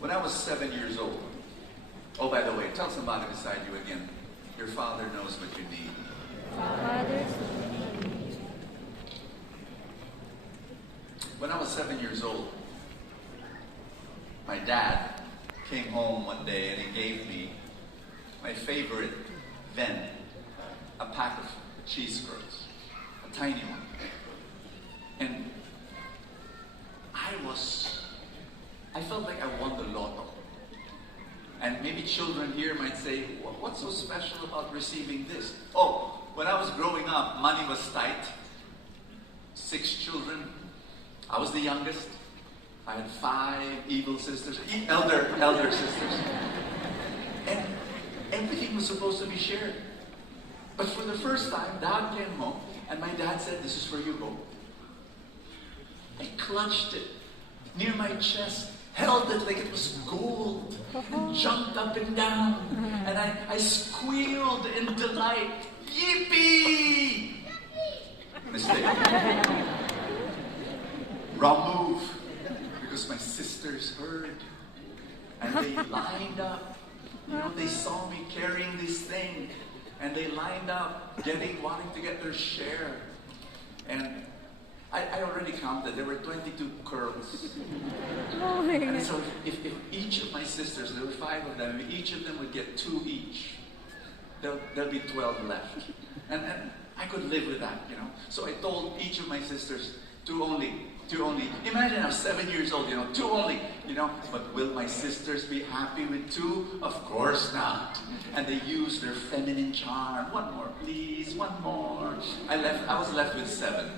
When I was 7 years old, oh, by the way, tell somebody beside you again, your Father knows what you need. When I was 7 years old, my dad came home one day and he gave me my favorite then, a pack of cheese curls, a tiny one. And I felt like I won the lotto. And maybe children here might say, what's so special about receiving this? Oh, when I was growing up, money was tight. 6 children. I was the youngest. I had 5 evil sisters, elder sisters. And everything was supposed to be shared. But for the first time, Dad came home, and my dad said, this is for you, go. I clutched it near my chest, held it like it was gold, and jumped up and down. And I squealed in delight, yippee! Mistake. Wrong move. Because my sisters heard. And they lined up. You know, they saw me carrying this thing. And they lined up, wanting to get their share. And I already counted. There were 22 curls. And so if each of my sisters, there were 5 of them, if each of them would get 2 each, there'll be 12 left. And I could live with that, you know. So I told each of my sisters, 2 only. Imagine I'm 7 years old, 2 only, But will my sisters be happy with 2? Of course not. And they used their feminine charm. 1 more, please, 1 more. I was left with 7.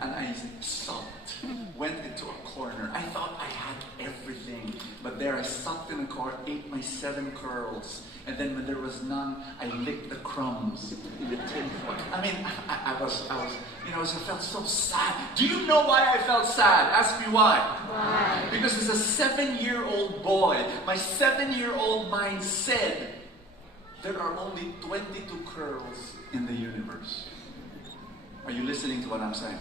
And I sucked, went into a corner. I thought I had everything. But there I sucked in a corner, ate my 7 curls. And then when there was none, I licked the crumbs in the tin foil. I mean, I felt so sad. Do you know why I felt sad? Ask me why. Why? Because as a 7-year-old boy, my 7-year-old mind said, there are only 22 curls in the universe. Are you listening to what I'm saying?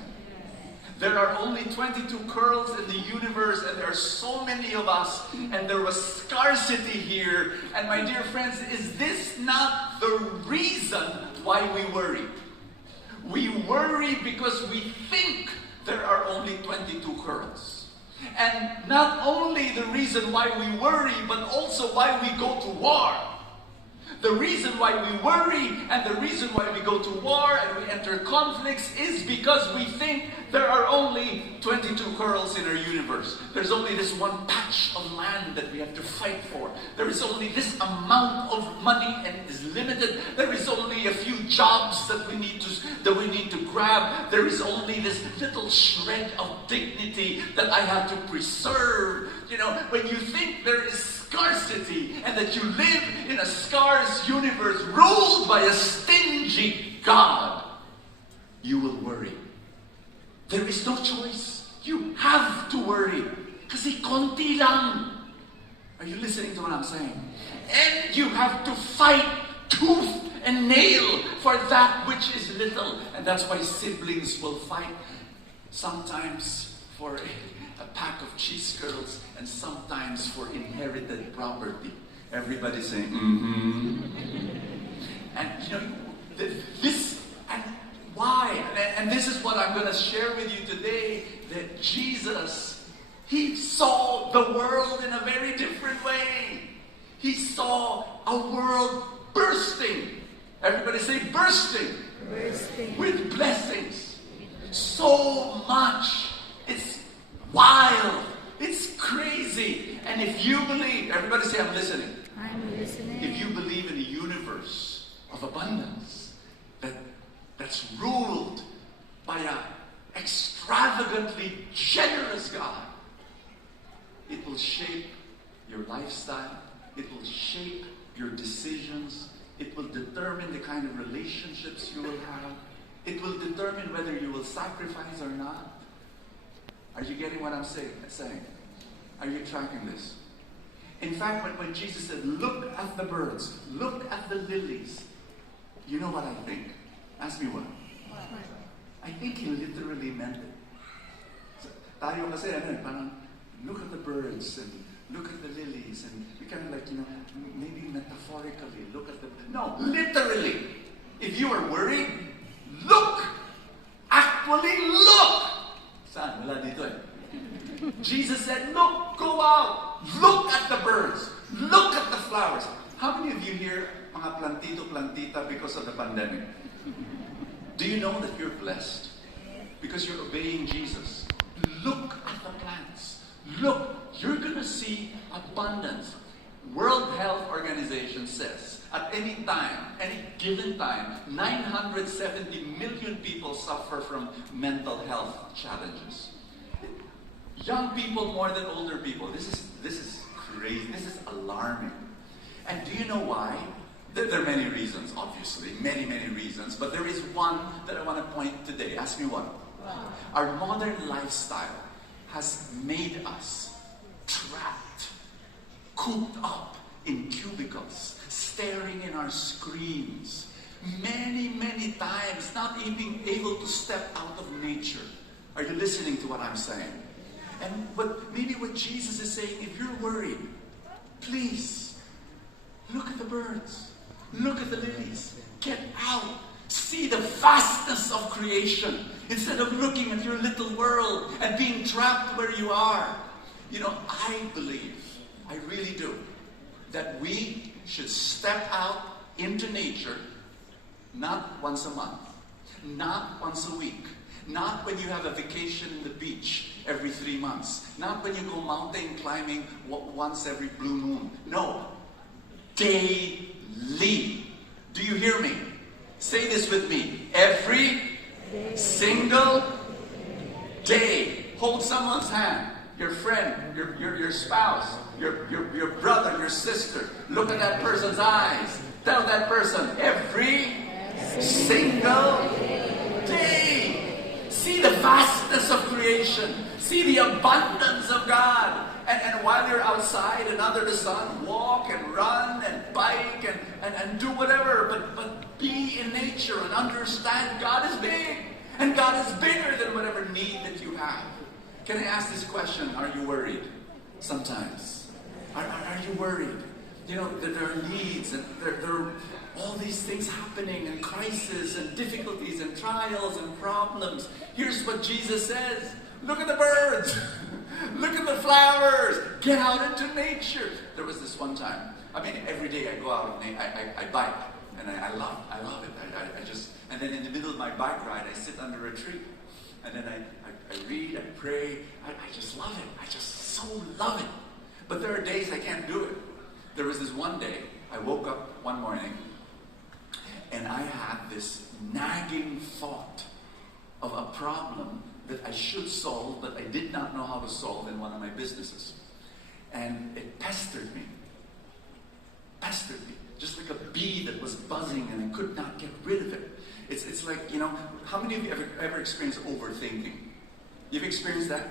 There are only 22 curls in the universe, and there are so many of us, and there was scarcity here. And my dear friends, is this not the reason why we worry? We worry because we think there are only 22 curls. And not only the reason why we worry, but also why we go to war. The reason why we worry and the reason why we go to war and we enter conflicts is because we think there are only 22 curls in our universe. There's only this one patch of land that we have to fight for. There is only this amount of money and it is limited. There is only a few jobs that we need to grab. There is only this little shred of dignity that I have to preserve. When you think there is scarcity and that you live in a scarce universe ruled by a stingy God, you will worry. There is no choice. You have to worry. Kasi konti lang. Are you listening to what I'm saying? And you have to fight tooth and nail for that which is little. And that's why siblings will fight sometimes for a pack of cheese curls and sometimes for inherited property. Everybody saying, And this, and why? And this is what I'm going to share with you today, that Jesus, He saw the world in a very different way. He saw a world bursting. Everybody say bursting. Bursting. With blessings. So much. It's wild. It's crazy. And if you believe, everybody say I'm listening. I'm listening. If you believe in a universe of abundance that's ruled by an extravagantly generous God, it will shape your lifestyle. It will shape your decisions. It will determine the kind of relationships you will have. It will determine whether you will sacrifice or not. Are you getting what I'm saying? Are you tracking this? In fact, when Jesus said, look at the birds, look at the lilies, you know what I think? Ask me what? I think He literally meant it. So, tayo kasi, parang, look at the birds and No, literally. If you are worried, look. Actually look. Saan? Wala dito eh. Jesus said, look, go out. Look at the birds. Look at the flowers. How many of you here, mga plantito, plantita, because of the pandemic? Do you know that you're blessed? Because you're obeying Jesus. Look at the plants. Look, you're going to see abundance. World Health Organization says, at any time, any given time, 970 million people suffer from mental health challenges. Young people more than older people. This is crazy. This is alarming. And do you know why? There are many reasons, obviously. Many, many reasons. But there is one that I want to point today. Ask me what? Our modern lifestyle has made us trapped, cooped up in cubicles, staring in our screens, many, many times not even able to step out of nature. Are you listening to what I'm saying? And maybe what Jesus is saying, if you're worried, please, look at the birds. Look at the lilies. Get out. See the vastness of creation. Instead of looking at your little world and being trapped where you are. You know, I believe, I really do, that we should step out into nature, not once a month, not once a week, not when you have a vacation in the beach every 3 months, not when you go mountain climbing once every blue moon. No, daily. Do you hear me? Say this with me. Every single day. Hold someone's hand. Your friend, your spouse, your brother, your sister. Look at that person's eyes. Tell that person, every single day. See the vastness of creation. See the abundance of God. And while you're outside and under the sun, walk and run and bike and do whatever. But be in nature and understand God is big. And God is bigger than whatever need that you have. Can I ask this question? Are you worried? Sometimes. Are you worried? You know, there are needs and there are all these things happening and crises and difficulties and trials and problems. Here's what Jesus says. Look at the birds. Look at the flowers. Get out into nature. There was this one time. I mean, every day I go out and I bike. And I love it. And then in the middle of my bike ride, I sit under a tree. And then I read, I pray. I just love it. I just so love it. But there are days I can't do it. There was this one day, I woke up one morning, and I had this nagging thought of a problem that I should solve, but I did not know how to solve in one of my businesses. And it pestered me. Just like a bee that was buzzing and I could not get rid of it. It's like, you know, how many of you ever experienced overthinking? You've experienced that?